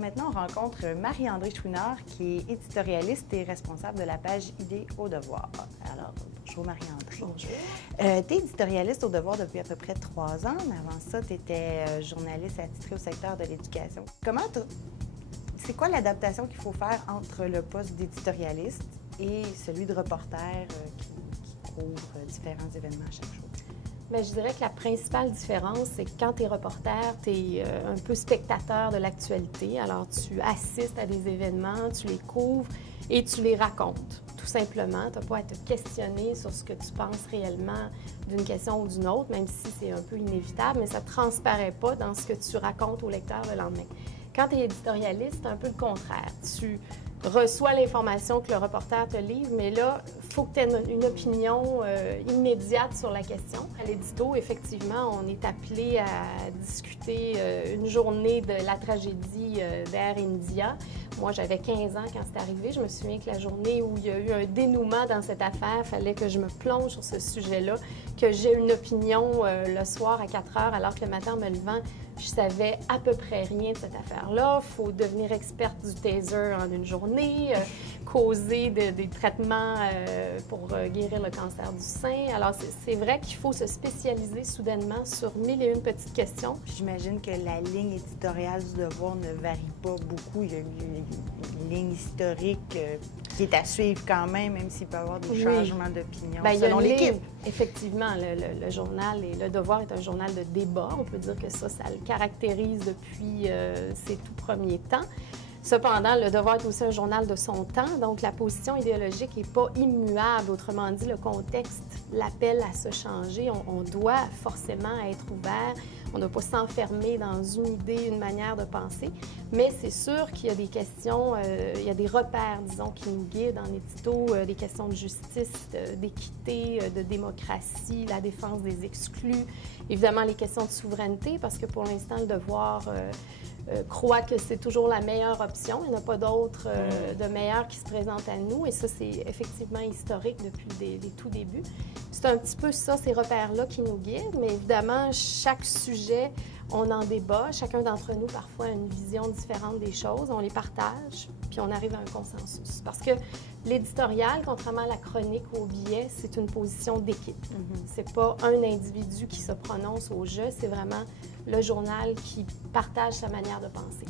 maintenant, on rencontre Marie-Andrée Chouinard, qui est éditorialiste et responsable de la page Idées au devoir. Alors, bonjour Marie-Andrée. Bonjour. Tu es éditorialiste au devoir depuis à peu près 3 ans, mais avant ça, tu étais journaliste attitrée au secteur de l'éducation. C'est quoi l'adaptation qu'il faut faire entre le poste d'éditorialiste et celui de reporter qui couvre différents événements chaque jour? Bien, je dirais que la principale différence, c'est que quand tu es reporter, tu es un peu spectateur de l'actualité. Alors, tu assistes à des événements, tu les couvres et tu les racontes, tout simplement. Tu n'as pas à te questionner sur ce que tu penses réellement d'une question ou d'une autre, même si c'est un peu inévitable, mais ça ne transparaît pas dans ce que tu racontes au lecteur le lendemain. Quand tu es éditorialiste, c'est un peu le contraire. Tu reçois l'information que le reporter te livre, mais là, il faut que tu aies une opinion immédiate sur la question. À l'édito, effectivement, on est appelé à discuter une journée de la tragédie d'Air India. Moi, j'avais 15 ans quand c'est arrivé. Je me souviens que la journée où il y a eu un dénouement dans cette affaire, il fallait que je me plonge sur ce sujet-là, que j'ai une opinion le soir à 4 heures, alors que le matin, en me levant, je savais à peu près rien de cette affaire-là. Il faut devenir experte du taser en une journée, causer des traitements pour guérir le cancer du sein. Alors, c'est vrai qu'il faut se spécialiser soudainement sur 1001 petites questions. J'imagine que la ligne éditoriale du devoir ne varie pas beaucoup. Il y a une ligne historique qui est à suivre quand même s'il peut y avoir des changements d'opinion selon l'équipe. Effectivement, le journal et le devoir est un journal de débat. On peut dire que ça le caractérise depuis ses tout premiers temps. Cependant, le devoir est aussi un journal de son temps, donc la position idéologique n'est pas immuable. Autrement dit, le contexte l'appelle à se changer. On doit forcément être ouvert. On ne doit pas s'enfermer dans une idée, une manière de penser. Mais c'est sûr qu'il y a des questions, il y a des repères, disons, qui nous guident en édito, des questions de justice, d'équité, de démocratie, la défense des exclus, évidemment les questions de souveraineté, parce que pour l'instant, le devoir croit que c'est toujours la meilleure option. Il n'y en a pas d'autre de meilleure qui se présente à nous. Et ça, c'est effectivement historique depuis les tout débuts. C'est un petit peu ça, ces repères-là qui nous guident. Mais évidemment, chaque sujet, on en débat. Chacun d'entre nous, parfois, a une vision différente des choses. On les partage, puis on arrive à un consensus. Parce que l'éditorial, contrairement à la chronique ou au billet, c'est une position d'équipe. C'est pas un individu qui se prononce au jeu, c'est vraiment le journal qui partage sa manière de penser.